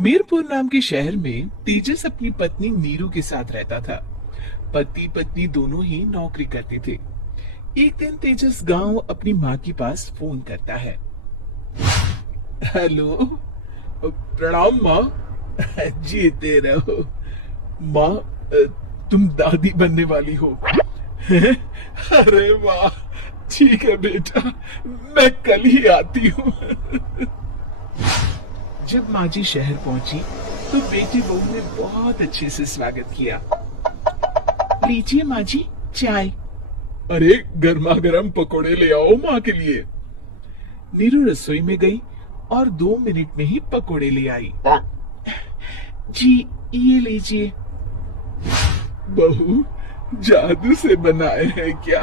मीरपुर नाम के शहर में तेजस अपनी पत्नी नीरू के साथ रहता था। पति पत्नी दोनों ही नौकरी करते थे। एक दिन तेजस गांव अपनी माँ के पास फोन करता है। हेलो, प्रणाम माँ। जीते रहो माँ, तुम दादी बनने वाली हो। अरे वाह, ठीक है बेटा, मैं कल ही आती हूँ। जब माँ जी शहर पहुंची तो बेटी बहू ने बहुत अच्छे से स्वागत किया। लीजिए माँ जी, चाय। अरे गर्मा गर्म पकोड़े ले आओ माँ के लिए। नीरू रसोई में गई और 2 मिनट में ही पकोड़े ले आई। जी ये लीजिए। बहू जादू से बनाए हैं क्या?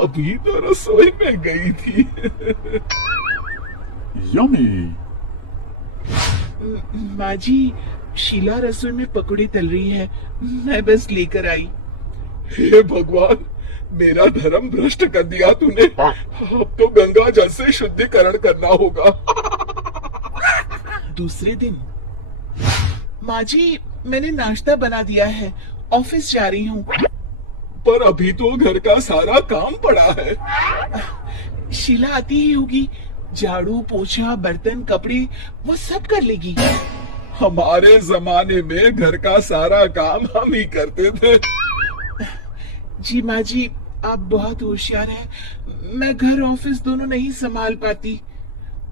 अभी तो रसोई में गई थी। यम्मी। माँ जी, शीला रसोई में पकौड़ी तल रही है, मैं बस लेकर आई। हे भगवान, मेरा धर्म भ्रष्ट कर दिया तूने। अब तो गंगा जल से शुद्धिकरण करना होगा। दूसरे दिन, माँ जी मैंने नाश्ता बना दिया है, ऑफिस जा रही हूँ। पर अभी तो घर का सारा काम पड़ा है। शीला आती ही होगी, झाड़ू पोछा बर्तन कपड़े वो सब कर लेगी। हमारे जमाने में घर का सारा काम हम ही करते थे। जी माँ जी, आप बहुत होशियार हैं, मैं घर ऑफिस दोनों नहीं संभाल पाती।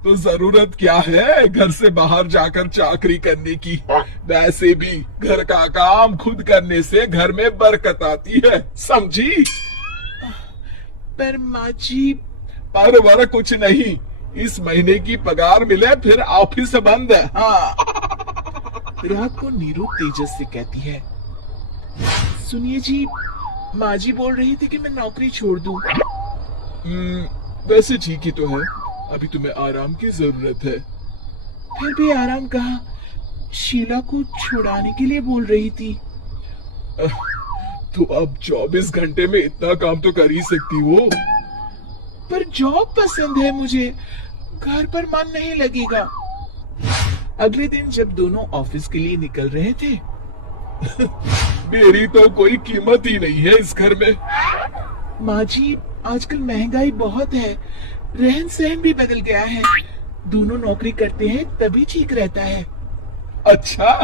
तो जरूरत क्या है घर से बाहर जाकर चाकरी करने की? वैसे भी घर का काम खुद करने से घर में बरकत आती है, समझी? पर माँ जी। पर वर कुछ नहीं, इस महीने की पगार मिले फिर ऑफिस बंद है। हाँ। रात को नीरू तेजस से कहती है, सुनिए जी, माँ जी बोल रही थी कि मैं नौकरी छोड़ दूं। वैसे ठीक ही तो है, अभी तुम्हें आराम की जरूरत है। फिर भी आराम कहाँ, शीला को छुड़ाने के लिए बोल रही थी। तो अब 24 घंटे में इतना काम तो कर ही सकती हो। पर जॉब पसंद है मुझे, घर पर मन नहीं लगेगा। अगले दिन जब दोनों ऑफिस के लिए निकल रहे थे, मेरी तो कोई कीमत ही नहीं है इस घर में। माँ जी, आजकल महंगाई बहुत है, रहन सहन भी बदल गया है, दोनों नौकरी करते हैं तभी ठीक रहता है। अच्छा,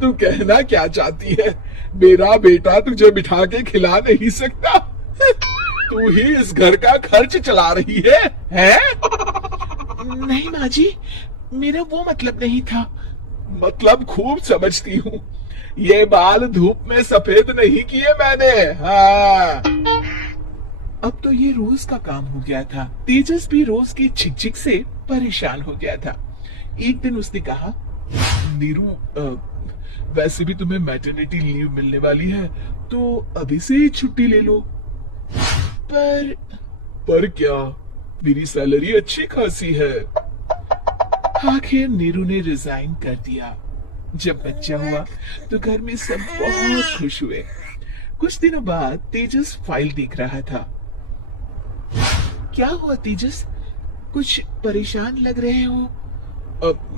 तू कहना क्या चाहती है? मेरा बेटा तुझे बिठा के खिला नहीं सकता? तू ही इस घर का खर्च चला रही है, हैं? नहीं माँ जी, मेरा वो मतलब नहीं था। मतलब खूब समझती हूँ, ये बाल धूप में सफेद नहीं किए मैंने। हाँ। अब तो ये रोज का काम हो गया था। तेजस भी रोज की झिकझिक से परेशान हो गया था। एक दिन उसने कहा, नीरू, वैसे भी तुम्हें मैटरनिटी लीव मिलने वाली है, तो अभी से ही छुट्टी ले लो। पर क्या, मेरी सैलरी अच्छी खासी है। आखिर नीरू ने रिजाइन कर दिया। जब बच्चा हुआ तो घर में सब बहुत खुश हुए। कुछ दिनों बाद तेजस फाइल देख रहा था। क्या हुआ तेजस, कुछ परेशान लग रहे हो?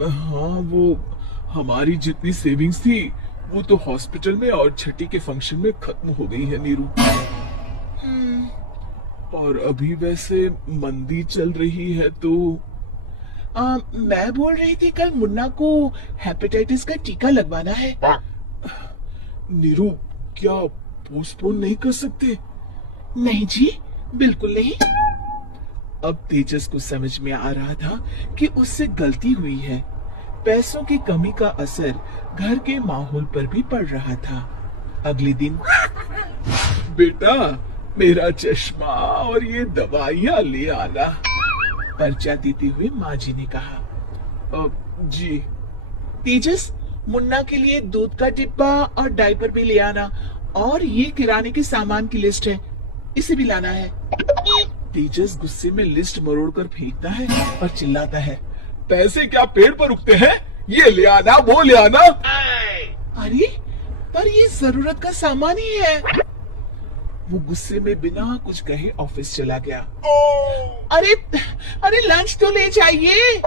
हाँ, वो हमारी जितनी सेविंग्स थी वो तो हॉस्पिटल में और छठी के फंक्शन में खत्म हो गई है नीरू। और अभी वैसे मंदी चल रही है तो मैं बोल रही थी कल मुन्ना को हेपेटाइटिस का टीका लगवाना है। नीरू, क्या पोस्टपोन नहीं कर सकते? नहीं जी, बिल्कुल नहीं। अब तेजस को समझ में आ रहा था कि उससे गलती हुई है। पैसों की कमी का असर घर के माहौल पर भी पड़ रहा था। अगले दिन, बेटा मेरा चश्मा और ये दवाइयाँ ले आना, पर्चा देते हुए माँ जी ने कहा। जी। तेजस, मुन्ना के लिए दूध का डिब्बा और डायपर भी ले आना, और ये किराने के सामान की लिस्ट है, इसे भी लाना है। तेजस गुस्से में लिस्ट मरोड़ कर फेंकता है और चिल्लाता है, पैसे क्या पेड़ पर उगते हैं? ये ले आना, वो ले आना। अरे पर ये जरूरत का सामान ही है। वो गुस्से में बिना कुछ कहे ऑफिस चला गया। अरे अरे लंच तो ले जाइए।